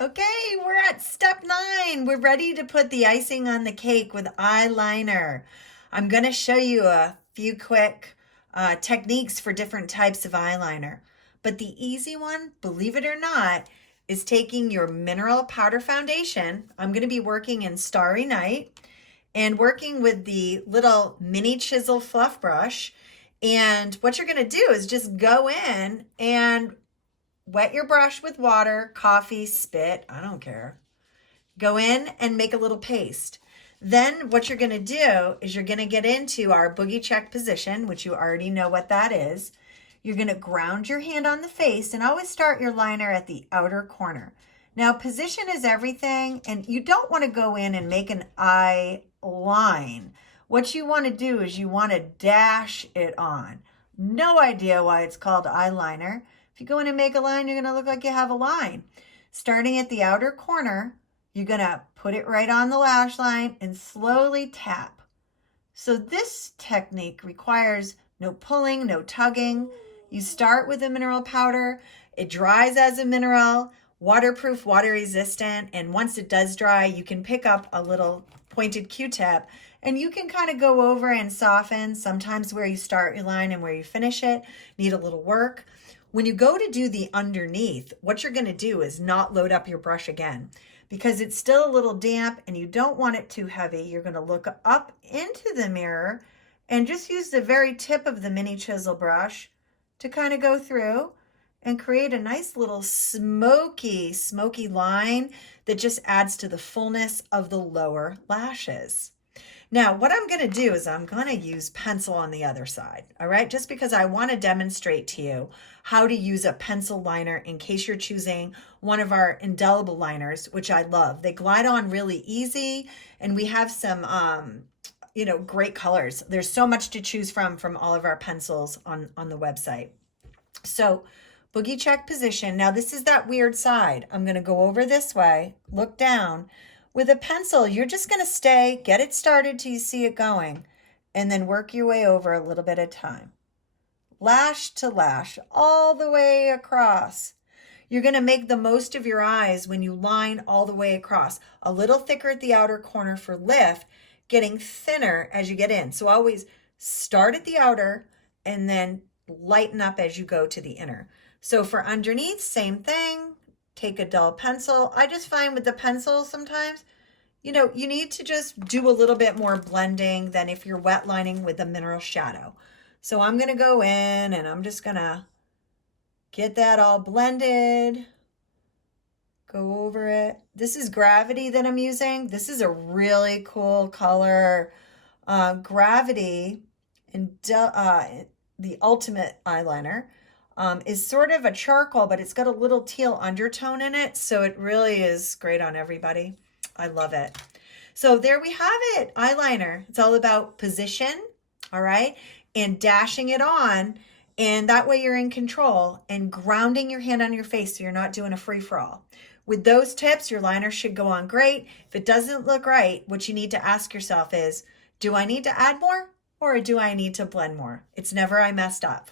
Okay, we're at step 9. We're ready to put the icing on the cake with eyeliner. I'm going to show you a few quick techniques for different types of eyeliner. But the easy one, believe it or not, is taking your mineral powder foundation. I'm going to be working in Starry Night and working with the little mini chisel fluff brush. And what you're going to do is just go in and wet your brush with water, coffee, spit, I don't care. Go in and make a little paste. Then what you're going to do is you're going to get into our boogie check position, which you already know what that is. You're going to ground your hand on the face and always start your liner at the outer corner. Now, position is everything, and you don't want to go in and make an eye line. What you want to do is you want to dash it on. No idea why it's called eyeliner. If you go in and make a line, you're going to look like you have a line. Starting at the outer corner, you're going to put it right on the lash line and slowly tap. So this technique requires no pulling, no tugging. You start with a mineral powder. It dries as a mineral, waterproof, water resistant, and once it does dry, you can pick up a little pointed Q-tip and you can kind of go over and soften. Sometimes where you start your line and where you finish it need a little work. When you go to do the underneath, what you're going to do is not load up your brush again because it's still a little damp and you don't want it too heavy. You're going to look up into the mirror and just use the very tip of the mini chisel brush to kind of go through and create a nice little smoky line that just adds to the fullness of the lower lashes. Now, what I'm going to do is I'm going to use pencil on the other side, all right? Just because I want to demonstrate to you how to use a pencil liner in case you're choosing one of our indelible liners, which I love. They glide on really easy, and we have some, great colors. There's so much to choose from all of our pencils on the website. So, boogie check position. Now, this is that weird side. I'm going to go over this way, look down. With a pencil, you're just going to get it started till you see it going, and then work your way over a little bit at a time. Lash to lash, all the way across. You're going to make the most of your eyes when you line all the way across. A little thicker at the outer corner for lift, getting thinner as you get in. So always start at the outer and then lighten up as you go to the inner. So for underneath, same thing. Take a dull pencil. I just find with the pencil sometimes, you need to just do a little bit more blending than if you're wet lining with a mineral shadow. So I'm going to go in and I'm just going to get that all blended. Go over it. This is Gravity that I'm using. This is a really cool color. Gravity and the Ultimate Eyeliner. Is sort of a charcoal, but it's got a little teal undertone in it. So it really is great on everybody. I love it. So there we have it, eyeliner. It's all about position, all right, and dashing it on. And that way you're in control and grounding your hand on your face so you're not doing a free-for-all. With those tips, your liner should go on great. If it doesn't look right, what you need to ask yourself is, do I need to add more or do I need to blend more? It's never I messed up.